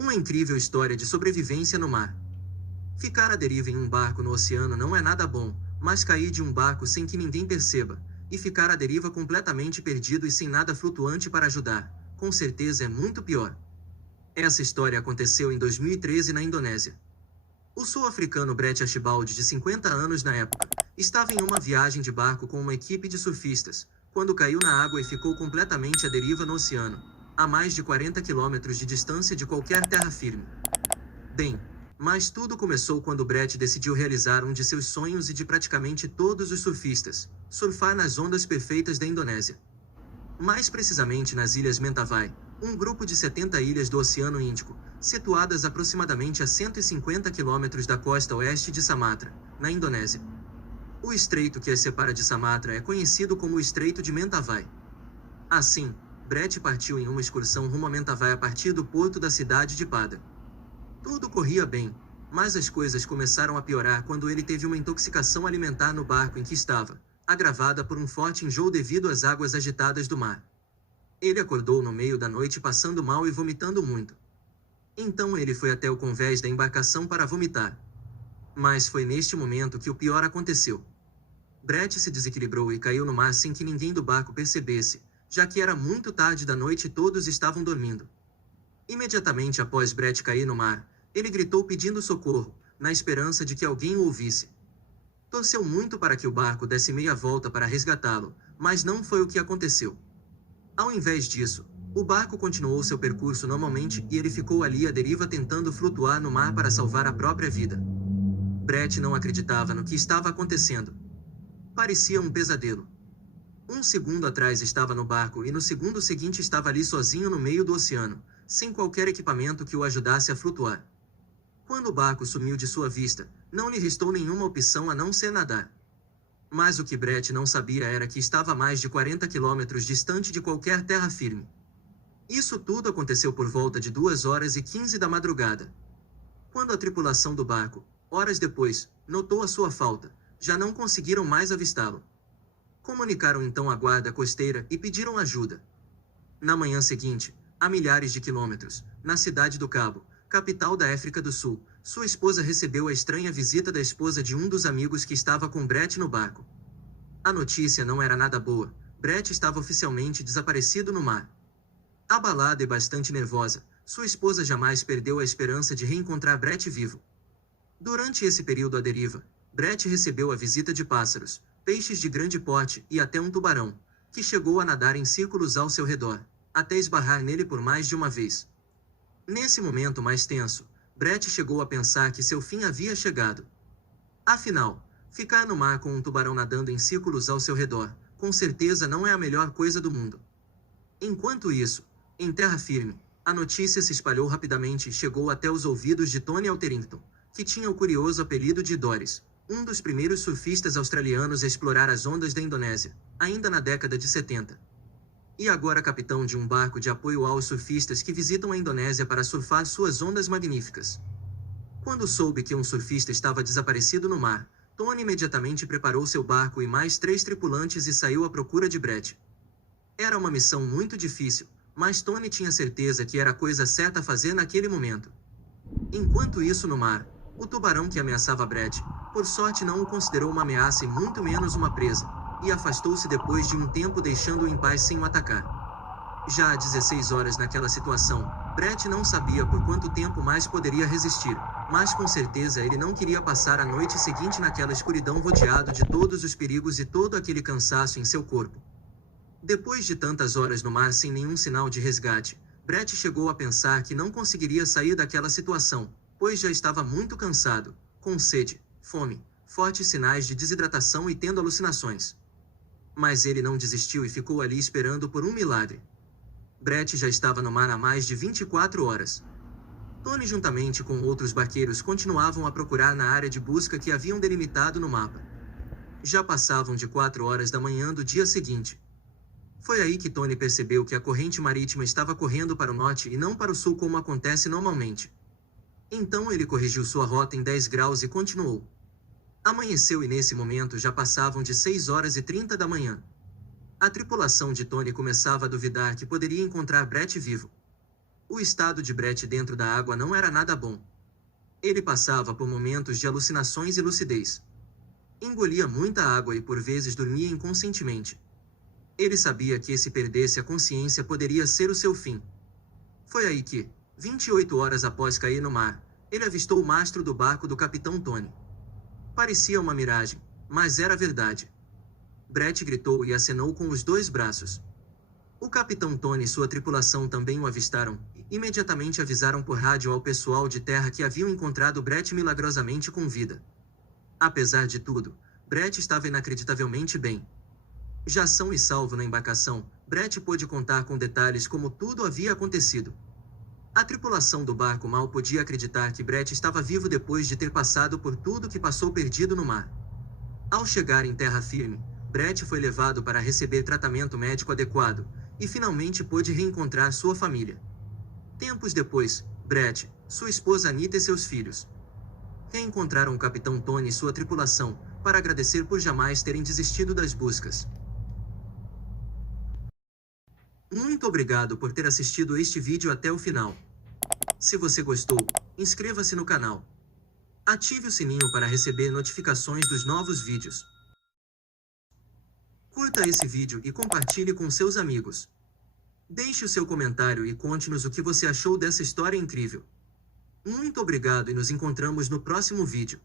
Uma incrível história de sobrevivência no mar. Ficar à deriva em um barco no oceano não é nada bom, mas cair de um barco sem que ninguém perceba, e ficar à deriva completamente perdido e sem nada flutuante para ajudar, com certeza é muito pior. Essa história aconteceu em 2013 na Indonésia. O sul-africano Brett Archibald, de 50 anos na época, estava em uma viagem de barco com uma equipe de surfistas, quando caiu na água e ficou completamente à deriva no oceano, a mais de 40 quilômetros de distância de qualquer terra firme. Bem, mas tudo começou quando Brett decidiu realizar um de seus sonhos e de praticamente todos os surfistas: surfar nas ondas perfeitas da Indonésia. Mais precisamente nas Ilhas Mentawai, um grupo de 70 ilhas do Oceano Índico, situadas aproximadamente a 150 quilômetros da costa oeste de Sumatra, na Indonésia. O estreito que as separa de Sumatra é conhecido como o Estreito de Mentawai. Assim, Brett partiu em uma excursão rumo a Mentawai a partir do porto da cidade de Pada. Tudo corria bem, mas as coisas começaram a piorar quando ele teve uma intoxicação alimentar no barco em que estava, agravada por um forte enjoo devido às águas agitadas do mar. Ele acordou no meio da noite passando mal e vomitando muito. Então ele foi até o convés da embarcação para vomitar. Mas foi neste momento que o pior aconteceu. Brett se desequilibrou e caiu no mar sem que ninguém do barco percebesse, já que era muito tarde da noite e todos estavam dormindo. Imediatamente após Brett cair no mar, ele gritou pedindo socorro, na esperança de que alguém o ouvisse. Torceu muito para que o barco desse meia volta para resgatá-lo, mas não foi o que aconteceu. Ao invés disso, o barco continuou seu percurso normalmente e ele ficou ali à deriva tentando flutuar no mar para salvar a própria vida. Brett não acreditava no que estava acontecendo. Parecia um pesadelo. Um segundo atrás estava no barco e no segundo seguinte estava ali sozinho no meio do oceano, sem qualquer equipamento que o ajudasse a flutuar. Quando o barco sumiu de sua vista, não lhe restou nenhuma opção a não ser nadar. Mas o que Brett não sabia era que estava a mais de 40 quilômetros distante de qualquer terra firme. Isso tudo aconteceu por volta de 2h15 da madrugada. Quando a tripulação do barco, horas depois, notou a sua falta, já não conseguiram mais avistá-lo. Comunicaram então à guarda costeira e pediram ajuda. Na manhã seguinte, a milhares de quilômetros, na cidade do Cabo, capital da África do Sul, sua esposa recebeu a estranha visita da esposa de um dos amigos que estava com Brett no barco. A notícia não era nada boa. Brett estava oficialmente desaparecido no mar. Abalada e bastante nervosa, sua esposa jamais perdeu a esperança de reencontrar Brett vivo. Durante esse período à deriva, Brett recebeu a visita de pássaros, peixes de grande porte e até um tubarão, que chegou a nadar em círculos ao seu redor, até esbarrar nele por mais de uma vez. Nesse momento mais tenso, Brett chegou a pensar que seu fim havia chegado. Afinal, ficar no mar com um tubarão nadando em círculos ao seu redor, com certeza não é a melhor coisa do mundo. Enquanto isso, em terra firme, a notícia se espalhou rapidamente e chegou até os ouvidos de Tony Alterington, que tinha o curioso apelido de Doris, um dos primeiros surfistas australianos a explorar as ondas da Indonésia, ainda na década de 70. E agora capitão de um barco de apoio aos surfistas que visitam a Indonésia para surfar suas ondas magníficas. Quando soube que um surfista estava desaparecido no mar, Tony imediatamente preparou seu barco e mais 3 tripulantes e saiu à procura de Brett. Era uma missão muito difícil, mas Tony tinha certeza que era a coisa certa a fazer naquele momento. Enquanto isso no mar, o tubarão que ameaçava Brett, por sorte não o considerou uma ameaça e muito menos uma presa, e afastou-se depois de um tempo deixando-o em paz sem o atacar. Já há 16 horas naquela situação, Brett não sabia por quanto tempo mais poderia resistir, mas com certeza ele não queria passar a noite seguinte naquela escuridão rodeado de todos os perigos e todo aquele cansaço em seu corpo. Depois de tantas horas no mar sem nenhum sinal de resgate, Brett chegou a pensar que não conseguiria sair daquela situação, pois já estava muito cansado, com sede, fome, fortes sinais de desidratação e tendo alucinações. Mas ele não desistiu e ficou ali esperando por um milagre. Brett já estava no mar há mais de 24 horas. Tony juntamente com outros barqueiros continuavam a procurar na área de busca que haviam delimitado no mapa. Já passavam de 4 horas da manhã do dia seguinte. Foi aí que Tony percebeu que a corrente marítima estava correndo para o norte e não para o sul como acontece normalmente. Então ele corrigiu sua rota em 10 graus e continuou. Amanheceu e nesse momento já passavam de 6h30 da manhã. A tripulação de Tony começava a duvidar que poderia encontrar Brett vivo. O estado de Brett dentro da água não era nada bom. Ele passava por momentos de alucinações e lucidez. Engolia muita água e por vezes dormia inconscientemente. Ele sabia que se perdesse a consciência poderia ser o seu fim. Foi aí que, 28 horas após cair no mar, ele avistou o mastro do barco do capitão Tony. Parecia uma miragem, mas era verdade. Brett gritou e acenou com os dois braços. O capitão Tony e sua tripulação também o avistaram, e imediatamente avisaram por rádio ao pessoal de terra que haviam encontrado Brett milagrosamente com vida. Apesar de tudo, Brett estava inacreditavelmente bem. Já são e salvo na embarcação, Brett pôde contar com detalhes como tudo havia acontecido. A tripulação do barco mal podia acreditar que Brett estava vivo depois de ter passado por tudo que passou perdido no mar. Ao chegar em terra firme, Brett foi levado para receber tratamento médico adequado, e finalmente pôde reencontrar sua família. Tempos depois, Brett, sua esposa Anita e seus filhos reencontraram o capitão Tony e sua tripulação, para agradecer por jamais terem desistido das buscas. Muito obrigado por ter assistido este vídeo até o final. Se você gostou, inscreva-se no canal. Ative o sininho para receber notificações dos novos vídeos. Curta esse vídeo e compartilhe com seus amigos. Deixe o seu comentário e conte-nos o que você achou dessa história incrível. Muito obrigado e nos encontramos no próximo vídeo.